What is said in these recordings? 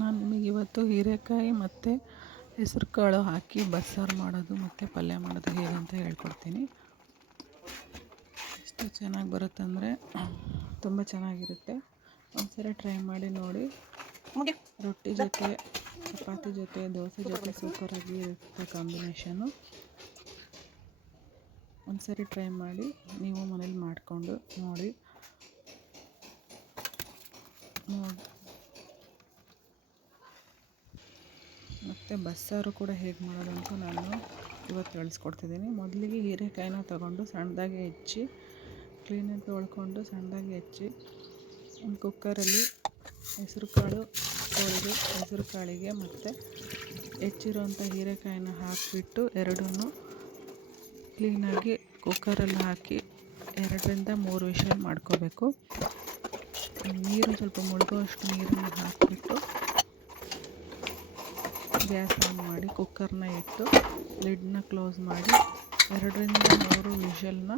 ನಾನು ನಿಮಗೆ ಇವತ್ತು ಹೀರೆಕಾಯಿ ಮತ್ತು ಹೆಸ್ರು ಕಾಳು ಹಾಕಿ ಬಸ್ಸಾರು ಮಾಡೋದು ಮತ್ತು ಪಲ್ಯ ಮಾಡೋದು ಹೇಗೆ ಅಂತ ಹೇಳ್ಕೊಡ್ತೀನಿ. ಎಷ್ಟು ಚೆನ್ನಾಗಿ ಬರುತ್ತಂದರೆ ತುಂಬ ಚೆನ್ನಾಗಿರುತ್ತೆ. ಒಂದ್ಸರಿ ಟ್ರೈ ಮಾಡಿ ನೋಡಿ. ರೊಟ್ಟಿ ಜೊತೆ ಚಪಾತಿ ಜೊತೆ ದೋಸೆ ಜೊತೆ ಸೂಪರಾಗಿ ಇರುತ್ತೆ ಕಾಂಬಿನೇಷನು. ಒಂದ್ಸರಿ ಟ್ರೈ ಮಾಡಿ ನೀವು ಮನೇಲಿ ಮಾಡಿಕೊಂಡು ನೋಡಿ. ನೋಡಿ. ಮತ್ತು ಬಸ್ಸಾರು ಕೂಡ ಹೇಗೆ ಮಾಡೋದು ಅಂತ ನಾನು ಇವತ್ತು ತಿಳಿಸ್ಕೊಡ್ತಿದ್ದೀನಿ. ಮೊದಲಿಗೆ ಹೀರೆಕಾಯಿನ ತಗೊಂಡು ಸಣ್ಣದಾಗಿ ಹೆಚ್ಚಿ ಕ್ಲೀನಾಗಿ ತೊಳ್ಕೊಂಡು ಸಣ್ಣದಾಗಿ ಹೆಚ್ಚಿ, ಒಂದು ಕುಕ್ಕರಲ್ಲಿ ಹೆಸರು ಕಾಳು ತೊಳೆದು ಹೆಸರು ಕಾಳಿಗೆ ಮತ್ತು ಹೆಚ್ಚಿರೋಂಥ ಹೀರೆಕಾಯಿನ ಹಾಕಿಬಿಟ್ಟು ಎರಡನ್ನೂ ಕ್ಲೀನಾಗಿ ಕುಕ್ಕರಲ್ಲಿ ಹಾಕಿ ಎರಡರಿಂದ ಮೂರು ವಿಷಲ್ ಮಾಡ್ಕೋಬೇಕು. ನೀರು ಸ್ವಲ್ಪ ಮುಳುಗೋ ಅಷ್ಟು ನೀರನ್ನು ಹಾಕಿಬಿಟ್ಟು ಗ್ಯಾಸ್ ಆನ್ ಮಾಡಿ ಕುಕ್ಕರ್ನ ಇಟ್ಟು ಲಿಡ್ನ ಕ್ಲೋಸ್ ಮಾಡಿ ಎರಡರಿಂದ ಮೂರು ವಿಷಲ್ನ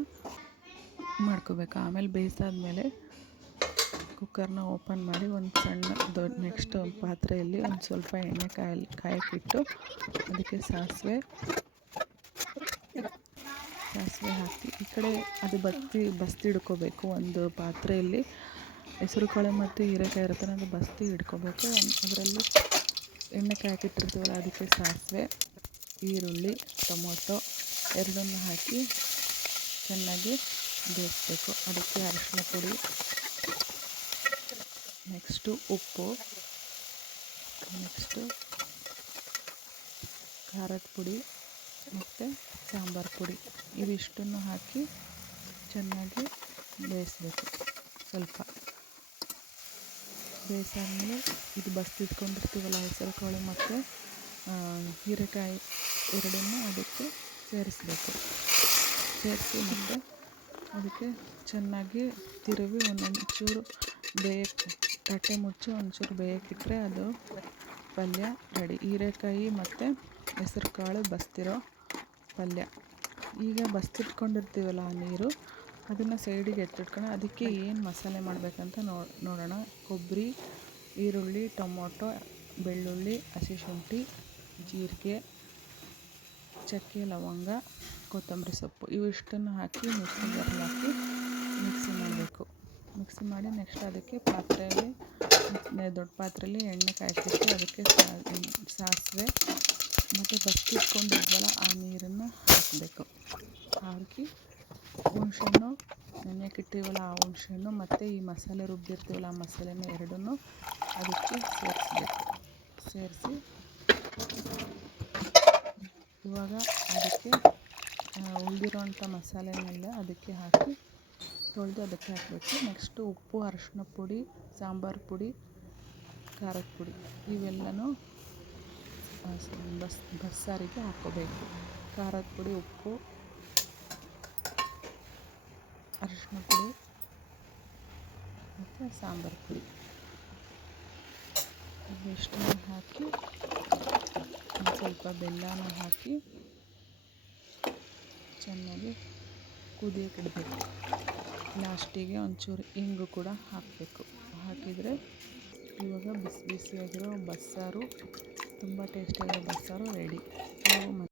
ಮಾಡ್ಕೋಬೇಕು. ಆಮೇಲೆ ಬೇಯಿಸಾದ್ಮೇಲೆ ಕುಕ್ಕರ್ನ ಓಪನ್ ಮಾಡಿ ಒಂದು ಸಣ್ಣ ದೊಡ್ಡ ನೆಕ್ಸ್ಟ್ ಒಂದು ಪಾತ್ರೆಯಲ್ಲಿ ಒಂದು ಸ್ವಲ್ಪ ಎಣ್ಣೆ ಕಾಯಲ್ಲಿ ಕಾಯಕ್ಕಿಟ್ಟು ಅದಕ್ಕೆ ಸಾಸಿವೆ ಸಾಸಿವೆ ಹಾಕಿ ಈ ಕಡೆ ಅದು ಬತ್ತಿ ಬಸ್ತಿ ಹಿಡ್ಕೋಬೇಕು. ಒಂದು ಪಾತ್ರೆಯಲ್ಲಿ ಹೆಸರು ಕಾಳು ಮತ್ತು ಹೀರೆಕಾಯಿ ಇರುತ್ತೆ ಅದು ಬಸ್ತಿ ಹಿಡ್ಕೋಬೇಕು. ಅದರಲ್ಲಿ ಎಣ್ಣೆ ಕಾಯಕ್ಕಿಟ್ಟಿರ್ತೀವಲ್ಲ ಅದಕ್ಕೆ ಸಾಸಿವೆ, ಈರುಳ್ಳಿ, ಟೊಮೊಟೊ ಎರಡನ್ನು ಹಾಕಿ ಚೆನ್ನಾಗಿ ಬೇಯಿಸ್ಬೇಕು. ಅದಕ್ಕೆ ಅರಿಶಿನ ಪುಡಿ, ನೆಕ್ಸ್ಟು ಉಪ್ಪು, ನೆಕ್ಸ್ಟು ಖಾರದ ಪುಡಿ ಮತ್ತು ಸಾಂಬಾರು ಪುಡಿ. ಇವಿಷ್ಟನ್ನು ಹಾಕಿ ಚೆನ್ನಾಗಿ ಬೇಯಿಸ್ಬೇಕು ಸ್ವಲ್ಪ. ಬೇಯಿಸಾದ್ಮೇಲೆ ಇದು ಬಸ್ತಿಟ್ಕೊಂಡಿರ್ತೀವಲ್ಲ ಹೆಸರು ಕಾಳು ಮತ್ತು ಹೀರೆಕಾಯಿ ಎರಡನ್ನೂ ಅದಕ್ಕೆ ಸೇರಿಸ್ಬೇಕು. ಸೇರಿಸಿ ಮತ್ತು ಅದಕ್ಕೆ ಚೆನ್ನಾಗಿ ತಿರುವಿ ಒಂದೊಂಚೂರು ಬೇಯಕ್ಕೆ ತಟ್ಟೆ ಮುಚ್ಚಿ ಒಂಚೂರು ಬೇಯಕ್ಕಿಟ್ರೆ ಅದು ಪಲ್ಯ ರೆಡಿ. ಹೀರೆಕಾಯಿ ಮತ್ತು ಹೆಸರು ಕಾಳು ಬಸ್ತಿರೋ ಪಲ್ಯ. ಈಗ ಬಸ್ತಿಟ್ಕೊಂಡಿರ್ತೀವಲ್ಲ ಆ ನೀರು ಅದನ್ನು ಸೈಡಿಗೆ ಎತ್ತಿಟ್ಕೊಂಡು ಅದಕ್ಕೆ ಏನು ಮಸಾಲೆ ಮಾಡಬೇಕಂತ ನೋಡೋಣ. ಕೊಬ್ಬರಿ ಈರುಳ್ಳಿ, ಟೊಮೊಟೊ, ಬೆಳ್ಳುಳ್ಳಿ, ಹಸಿ ಶುಂಠಿ, ಜೀರಿಗೆ, ಚಕ್ಕೆ ಲವಂಗ, ಕೊತ್ತಂಬರಿ ಸೊಪ್ಪು. ಇವಿಷ್ಟನ್ನು ಹಾಕಿ ಮಿಕ್ಸಿ ಜಾರಲ್ಲಿ ಹಾಕಿ ಮಿಕ್ಸಿ ಮಾಡಬೇಕು. ಮಿಕ್ಸಿ ಮಾಡಿ ನೆಕ್ಸ್ಟ್ ಅದಕ್ಕೆ ಪಾತ್ರೆಯಲ್ಲಿ ದೊಡ್ಡ ಪಾತ್ರೆಯಲ್ಲಿ ಎಣ್ಣೆ ಕಾಯಿಸಿಟ್ಟು ಅದಕ್ಕೆ ಸಾಸಿವೆ ಮತ್ತು ಬಸ್ಕಿಟ್ಕೊಂಡಿದ್ವಲ್ಲ ಆ ನೀರನ್ನು ಹಾಕಬೇಕು. ಹಾಕಿ ಹುಣ್ಸೆಹಣ್ಣು ನೆನೆಯಕ್ಕಿಟ್ಟಿವಲ್ಲ ಆ ಹುಣ್ಸೆಹಣ್ಣು ಮತ್ತು ಈ ಮಸಾಲೆ ರುಬ್ಬಿರ್ತೀವಲ್ಲ ಆ ಮಸಾಲೆನ ಎರಡನ್ನೂ ಅದಕ್ಕೆ ಸೇರಿಸ್ಬೇಕು. ಸೇರಿಸಿ ಇವಾಗ ಅದಕ್ಕೆ ಉಳಿದಿರೋಂಥ ಮಸಾಲೆನೆಲ್ಲ ಅದಕ್ಕೆ ಹಾಕಿ ತೊಳೆದು ಅದಕ್ಕೆ ಹಾಕಬೇಕು. ನೆಕ್ಸ್ಟು ಉಪ್ಪು, ಅರಶಿನ ಪುಡಿ, ಸಾಂಬಾರು ಪುಡಿ, ಖಾರದ ಪುಡಿ ಇವೆಲ್ಲನೂ ಬಸ್, ಬಸ್ಸಾರಿಗೆ ಹಾಕ್ಕೋಬೇಕು. ಖಾರದ ಪುಡಿ, ಉಪ್ಪು ಅರಿಶಿನ ಪುಡಿ ಮತ್ತು ಸಾಂಬಾರು ಪುಡಿ. ಇಷ್ಟನ್ನು ಹಾಕಿ ಒಂದು ಸ್ವಲ್ಪ ಬೆಲ್ಲನ ಹಾಕಿ ಚೆನ್ನಾಗಿ ಕುದಿಯಕ್ಕೆ ಇಡಬೇಕು ಲಾಸ್ಟಿಗೆ ಒಂಚೂರು ಇಂಗು ಕೂಡ ಹಾಕಬೇಕು. ಹಾಕಿದರೆ ಇವಾಗ ಬಿಸಿ ಬಿಸಿಯಾಗಿರೋ ಬಸ್ಸಾರು, ತುಂಬ ಟೇಸ್ಟಿಯಾಗಿರೋ ಬಸ್ಸಾರು ರೆಡಿ ನೀವು